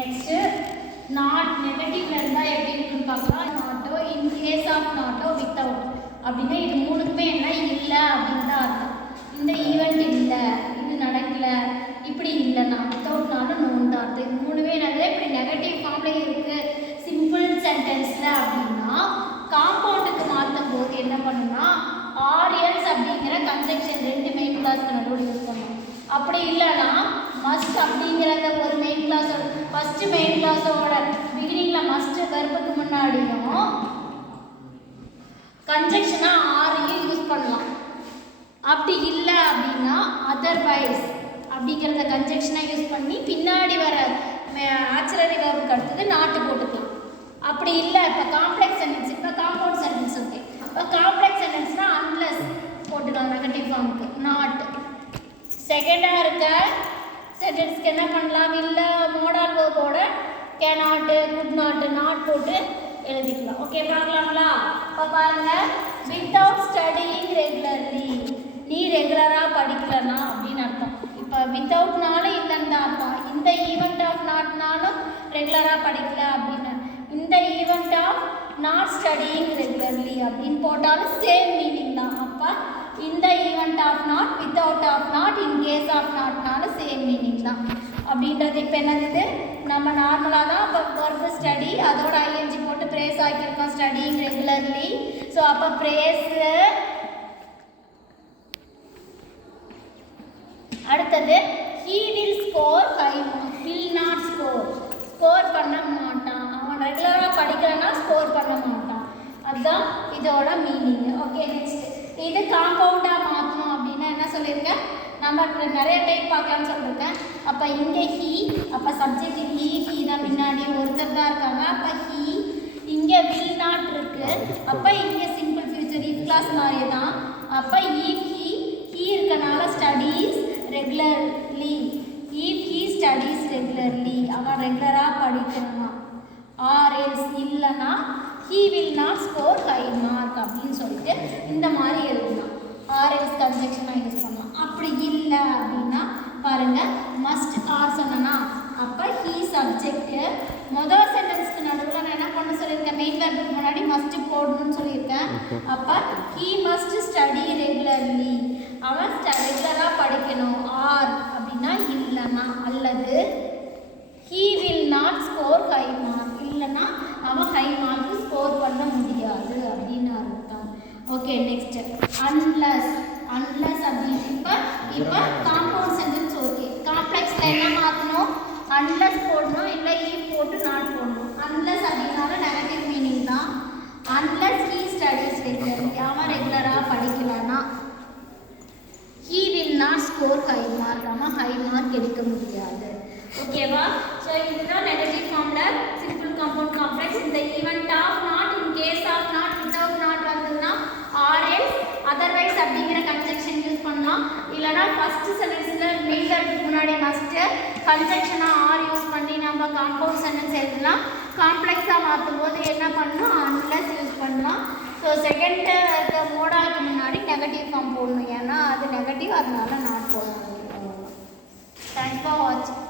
Next not நெகட்டிவ்ல இருந்தால் எப்படி இருக்குன்னு பார்க்கலாம். நாட்டோ இன் கேஸ் ஆஃப் நாட்டோ வித்தவுட் அப்படின்னா இது மூணுக்குமே என்ன இல்லை அப்படின்னு தான் அர்த்தம். இந்த ஈவெண்ட் இல்லை, இது நடக்கல, இப்படி இல்லைன்னா வித்தவுட்னாலும் நோன் தான் அர்த்தம். இது மூணுமே என்னது இப்படி நெகட்டிவ் ஃபார்ம்லேயே இருக்குது சிம்பிள் சென்டென்ஸில் அப்படின்னா காம்பவுண்டுக்கு மாற்றும் போது என்ன பண்ணுன்னா ஆரியன்ஸ் அப்படிங்கிற கன்ஜெக்ஷன் ரெண்டு மெயின் கிளாஸ்க்கு நடுவில் யூஸ் பண்ணணும். அப்படி இல்லைன்னா மஸ்ட் அப்படிங்கிறத ஒரு மெயின் கிளாஸோட ஃபஸ்ட்டு மெயின் கிளாஸோட பிகினிங்கில் மஸ்ட்டு வெர்புக்கு முன்னாடியும் கன்ஜெக்ஷனாக ஆரையும் யூஸ் பண்ணலாம். அப்படி இல்லை அப்படின்னா அதர்வைஸ் அப்படிங்கிறத கன்ஜெக்ஷனாக யூஸ் பண்ணி பின்னாடி வர ஆக்சிலரி வெர்புக்கு அடுத்தது நாட்டு போட்டுக்கலாம். அப்படி இல்லை இப்போ காம்ப்ளெக்ஸ் சென்டென்ஸ், இப்போ காம்பவுண்ட் சென்டென்ஸ் ஓகே. இப்போ காம்ப்ளெக்ஸ் சென்டென்ஸ்னால் அன்லெஸ் போட்டுக்கலாம் நெகட்டிவ் ஃபார்முக்கு நாட். செகண்டாக இருக்க சென்டென்ஸ்க்கு என்ன பண்ணலாம், இல்லை மோடால் வேர்போட கேனாட்டு குட் நாட்டு நாட் போட்டு எழுதிக்கலாம். ஓகே பார்க்கலாங்களா? இப்போ பாருங்கள், வித்தவுட் ஸ்டடியிங் ரெகுலர்லி நீ ரெகுலராக படிக்கலன்னா அப்படின்னு அர்த்தம். இப்போ வித்தவுட்னாலும் இல்லைன்னு தான் அர்த்தம். இந்த ஈவெண்ட் ஆஃப் நாட்னாலும் ரெகுலராக படிக்கல அப்படின்னு. இந்த event of not studying regularly அப்படின்னு போட்டாலும் சேம் மீனிங் தான். அப்போ இந்த event of not without of not in case of நாட்னாலும் சேம் மீனிங் தான் அப்படின்றது. இப்போ என்னது நம்ம நார்மலாக தான் இப்போ ஒர்க் ஸ்டடி அதோட ஐஎன்ஜி போட்டு ப்ரேஸ் ஆக்கியிருக்கோம் ஸ்டடியிங் ரெகுலர்லி. ஸோ அப்போ ப்ரேஸு அடுத்தது he will score high marks, will not score, score பண்ண மாட்டான். அவன் ரெகுலராக படிக்கிறனா ஸ்கோர் பண்ண மாட்டான். அதுதான் இதோட மீனிங். ஓகே நெக்ஸ்ட் இது காம்பவுண்டாக மாற்றணும் அப்படின்னா என்ன சொல்லியிருக்கேன், நம்ம நிறைய டைப் பார்க்கலான்னு சொல்லியிருக்கேன். அப்போ இங்கே ஹீ, அப்போ சப்ஜெக்ட் ஹீ தான் முன்னாடி ஒருத்தர் தான் இருக்காங்க. அப்போ ஹீ இங்கே வில் நாட் இருக்கு. அப்போ இங்கே சிம்பிள் ஃபியூச்சர் இஃப் கிளாஸ் மாதிரி தான். அப்போ இஃப் ஹீ இருக்கனால studies regularly, if he studies regularly அவன் ரெகுலராக படிக்கணுமா. ஆர் எல்ஸ் இல்லைன்னா he will not score high mark அப்படின்னு சொல்லிட்டு இந்த மாதிரி எழுதலாம். ஆர்எல்ஸ் கன்ஜெக்ஷனாக யூஸ் பண்ணலாம். அப்படி இல்லை அப்படின்னா பாருங்கள் மஸ்ட் ஆர் சொன்னா அப்போ he சப்ஜெக்ட்டு முதல் சென்டென்ஸ்க்கு நடுவில் நான் என்ன பண்ண சொல்லியிருக்கேன், மெயின் வெர்புக்கு முன்னாடி மஸ்ட் போடணும்னு சொல்லியிருக்கேன். அப்போ he must study regularly அவன் ரெகுலராக படிக்கணும். ஆர் அப்படின்னா இல்லைன்னா, அல்லது he will not score high mark இல்லைன்னா அவன் ஹை மார்க் ஸ்கோர் பண்ண முடியாது அப்படின்னு அர்த்தம். Okay next unless. அன்லஸ் அப்படின்னு இப்போ காம்பவுண்ட் சென்டென்ஸ் ஓகே. காம்ப்ளெக்ஸில் என்ன மாற்றணும், அன்லஸ் போடணும், இல்லை ஈ போட்டு நாட் போடணும். அன்லஸ் அப்படின்னாலும் நெகட்டிவ் மீனிங் தான். அன்லஸ் ஹீ ஸ்டடீஸ் ரெகுலர்லி அவன் ரெகுலராக படிக்கலன்னா he will not score high mark அவன் ஹை மார்க் எடுக்க முடியாது. ஓகேவா? ஸோ இதுதான் நெகட்டிவ் ஃபார்மில் சிம்பிள் காம்பவுண்ட் காம்ப்ளெக்ஸ். இந்த event of not in case of not without not வந்ததுன்னா ஆர்எல்ஸ் அதர்வைஸ் அப்படிங்கிற கன்ஜெக்ஷன் யூஸ் பண்ணலாம். இல்லைனா ஃபஸ்ட்டு சென்டென்ஸில் மெயின் வெர்புக்கு முன்னாடி மஸ்ட்டு கன்ஜெக்ஷனாக ஆர் யூஸ் பண்ணி நம்ம காம்பவுண்ட் சென்டென்ஸ் எழுதலாம். காம்ப்ளெக்ஸாக மாற்றும் போது என்ன பண்ணணும், அன்லஸ் யூஸ் பண்ணலாம். ஸோ செகண்ட் மோடாலுக்கு முன்னாடி நெகட்டிவ் ஃபார்ம் போடணும், ஏன்னா அது நெகட்டிவ் அதனால நாட் போடணும். தேங்க்ஸ் ஃபார் வாட்சிங்.